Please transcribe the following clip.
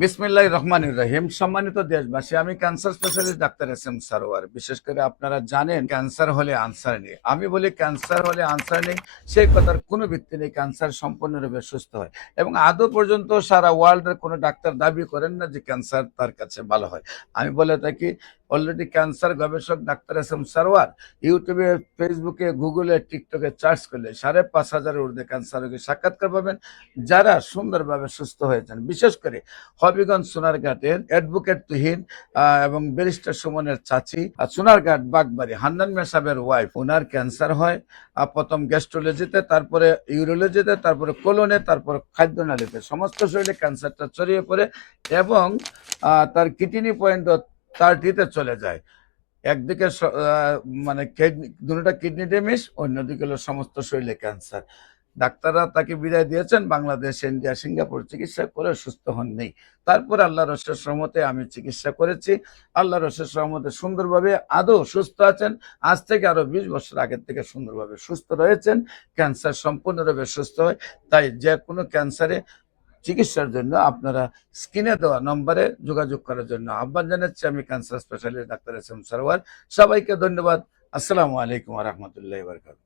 বিসমিল্লাহির রহমানির রহিম। সম্মানিত দেশবাসী, আমি cancer specialist doctor S M Sarwar. বিশেষ করে আপনারা জানেন ক্যান্সার হলে আনসার নেই। আমি বলি ক্যান্সার হলে আনসার নেই, সেই কথার কোনো ভিত্তি নেই। ক্যান্সার সম্পূর্ণরূপে সুস্থ হয় এবং আদৌ পর্যন্ত সারা ওয়ার্ল্ডের কোনো ডাক্তার দাবি করেন না যে ক্যান্সার তার কাছে ভালো হয়। আমি বলে থাকি অলরেডি ক্যান্সার গবেষক ডাক্তার এস এম সারোয়ার ইউটিউবে, ফেসবুকে, গুগলে, টিকটকে সার্চ করলে 5,500-এর ঊর্ধ্বে ক্যান্সার রোগীর সাক্ষাৎকার পাবেন যারা সুন্দরভাবে সুস্থ হয়েছেন। বিশেষ করে হবিগঞ্জ সোনারঘাটের অ্যাডভোকেট তুহিন এবং ব্যারিস্টার সুমনের চাচি, সোনারঘাট বাগবাড়ি হান্নান মেসাবের ওয়াইফ, ওনার ক্যান্সার হয় প্রথম গ্যাস্ট্রোলজিতে, তারপরে ইউরোলজিতে, তারপরে কোলনে, তারপর খাদ্যনালীতে, সমস্ত শরীরে ক্যান্সারটা ছড়িয়ে পড়ে এবং তার কিডনি পয়েন্ট 30-তে চলে যায়। একদিকে মানে দুটা কিডনি ড্যামেজ, অন্যদিকে হলো সমস্ত শরীরে ক্যান্সার। ডাক্তাররা তাকে বিদায় দিয়েছেন, বাংলাদেশ, ইন্ডিয়া, সিঙ্গাপুর চিকিৎসা করে সুস্থ হননি। তারপরে আল্লাহর অশেষ রহমতে আমি চিকিৎসা করেছি। আল্লাহর অশেষ রহমতে সুন্দরভাবে আদৌ সুস্থ আছেন। আজ থেকে আরো 20 বছর আগের থেকে সুন্দরভাবে সুস্থ রয়েছেন। ক্যান্সার সম্পূর্ণরূপে সুস্থ হয়। তাই যে কোনো ক্যান্সারে চিকিৎসার জন্য আপনারা স্ক্রিনে দেওয়া নম্বরে যোগাযোগ করার জন্য আহ্বান জানাচ্ছি। আমি cancer specialist doctor S M Sarwar. সবাইকে ধন্যবাদ। আসসালামু আলাইকুম ওয়া রাহমাতুল্লাহি ওয়া বারাকাতুহু।